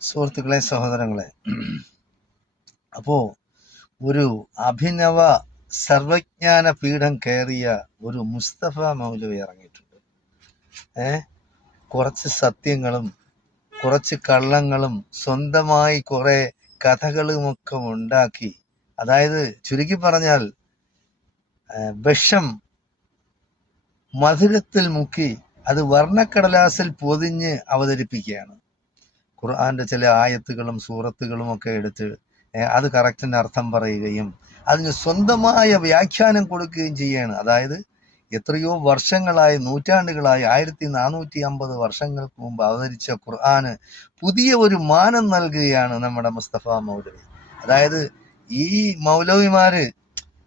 സുഹൃത്തുക്കളെ, സഹോദരങ്ങളെ, അപ്പോ ഒരു അഭിനവ സർവജ്ഞാന പീഠം കയറിയ ഒരു മുസ്തഫ മൗലവി ഇറങ്ങിയിട്ടുണ്ട്. കുറച്ച് സത്യങ്ങളും കുറച്ച് കള്ളങ്ങളും സ്വന്തമായി കുറെ കഥകളുമൊക്കെ ഉണ്ടാക്കി, അതായത് ചുരുക്കി പറഞ്ഞാൽ വിഷം മധുരത്തിൽ മുക്കി അത് വർണ്ണക്കടലാസിൽ പൊതിഞ്ഞ് അവതരിപ്പിക്കുകയാണ്. ഖുർആന്റെ ചില ആയത്തുകളും സൂറത്തുകളും ഒക്കെ എടുത്ത് അത് കറക്റ്റിന് അർത്ഥം പറയുകയും അതിന് സ്വന്തമായ വ്യാഖ്യാനം കൊടുക്കുകയും ചെയ്യുകയാണ്. അതായത് എത്രയോ വർഷങ്ങളായി, നൂറ്റാണ്ടുകളായി, 1450 വർഷങ്ങൾക്ക് മുമ്പ് അവതരിച്ച ഖുർആന് പുതിയ ഒരു മാനം നൽകുകയാണ് നമ്മുടെ മുസ്തഫ മൗലവി. അതായത് ഈ മൗലവിമാര്,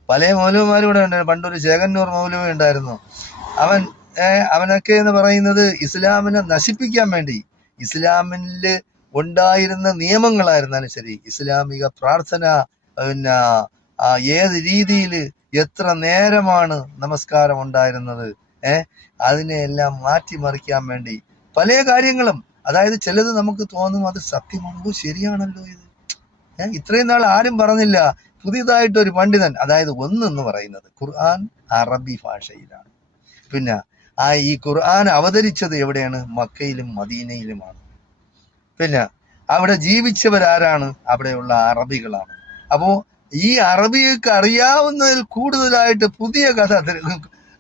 പല മൗലവിമാരും ഇവിടെ ഉണ്ട്. പണ്ടൊരു ചേകന്നൂർ മൗലവി ഉണ്ടായിരുന്നു. അവനൊക്കെ എന്ന് പറയുന്നത് ഇസ്ലാമിനെ നശിപ്പിക്കാൻ വേണ്ടി, ഇസ്ലാമില് ഉണ്ടായിരുന്ന നിയമങ്ങളായിരുന്നാലും ശരി, ഇസ്ലാമിക പ്രാർത്ഥന, പിന്നെ ഏത് രീതിയിൽ എത്ര നേരമാണ് നമസ്കാരം ഉണ്ടായിരുന്നത്, അതിനെയെല്ലാം മാറ്റിമറിക്കാൻ വേണ്ടി പല കാര്യങ്ങളും, അതായത് ചിലത് നമുക്ക് തോന്നും അത് സത്യമുണ്ടോ, ശരിയാണല്ലോ ഇത്, ഇത്രയും നാൾ ആരും പറഞ്ഞില്ല. പുതിയതായിട്ടൊരു പണ്ഡിതൻ, അതായത് ഒന്നെന്ന് പറയുന്നത് ഖുർആൻ അറബി ഭാഷയിലാണ്. പിന്നെ ഈ ഖുർആൻ അവതരിച്ചത് എവിടെയാണ്? മക്കയിലും മദീനയിലുമാണ്. പിന്നെ അവിടെ ജീവിച്ചവരാരാണ്? അവിടെയുള്ള അറബികളാണ്. അപ്പോ ഈ അറബിക്ക് അറിയാവുന്നതിൽ കൂടുതലായിട്ട് പുതിയ കഥ,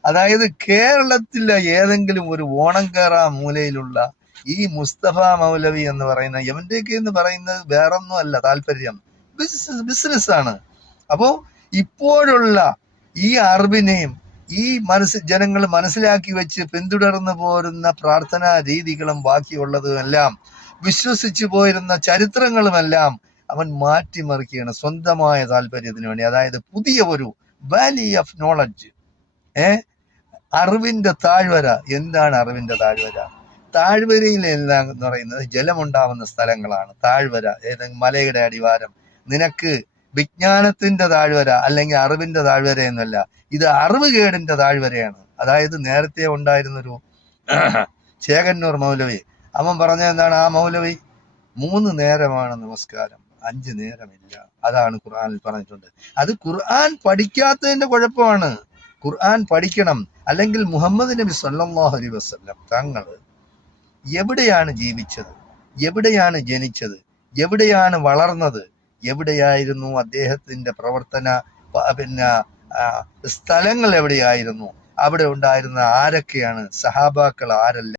അതായത് കേരളത്തിലെ ഏതെങ്കിലും ഒരു ഓണംകേറ മൂലയിലുള്ള ഈ മുസ്തഫ മൗലവി എന്ന് പറയുന്ന യവന്റെയൊക്കെ എന്ന് പറയുന്നത് വേറൊന്നും അല്ല, താല്പര്യം ബിസിനസ് ആണ്. അപ്പോ ഇപ്പോഴുള്ള ഈ അറിവിനെയും ഈ ജനങ്ങൾ മനസ്സിലാക്കി വെച്ച് പിന്തുടർന്നു പോരുന്ന പ്രാർത്ഥനാ രീതികളും ബാക്കിയുള്ളതും എല്ലാം വിശ്വസിച്ചു പോയിരുന്ന ചരിത്രങ്ങളുമെല്ലാം അവൻ മാറ്റിമറിക്കുകയാണ് സ്വന്തമായ താല്പര്യത്തിന് വേണ്ടി. അതായത് പുതിയ ഒരു വാലി ഓഫ് നോളജ്, അറിവിന്റെ താഴ്വര. എന്താണ് അറിവിന്റെ താഴ്വര? താഴ്വരയിൽ എന്ന് പറയുന്നത് ജലമുണ്ടാവുന്ന സ്ഥലങ്ങളാണ് താഴ്വര. ഏതെങ്കിലും മലയുടെ അടിവാരം. നിനക്ക് വിജ്ഞാനത്തിന്റെ താഴ്വര അല്ലെങ്കിൽ അറിവിന്റെ താഴ്വര എന്നല്ല, ഇത് അറിവുകേടിന്റെ താഴ്വരയാണ്. അതായത് നേരത്തെ ഉണ്ടായിരുന്നൊരു ചേകന്നൂർ മൗലവി, അവൻ പറഞ്ഞ എന്താണ്? ആ മൗലവി 3 നേരമാണ് നമസ്കാരം, 5 നേരമില്ല. അതാണ് ഖുർആനിൽ പറഞ്ഞിട്ടുണ്ട്. അത് ഖുർആൻ പഠിക്കാത്തതിന്റെ കുഴപ്പമാണ്. ഖുർആൻ പഠിക്കണം. അല്ലെങ്കിൽ മുഹമ്മദ് നബി സല്ലല്ലാഹു അലൈഹി വസല്ലം തങ്ങൾ എവിടെയാണ് ജീവിച്ചത്, എവിടെയാണ് ജനിച്ചത്, എവിടെയാണ് വളർന്നത്, എവിടെയായിരുന്നു അദ്ദേഹത്തിന്റെ പ്രവർത്തന സ്ഥലങ്ങൾ എവിടെയായിരുന്നു, അവിടെ ഉണ്ടായിരുന്ന ആരൊക്കെയാണ്, സഹാബാക്കൾ ആരല്ല,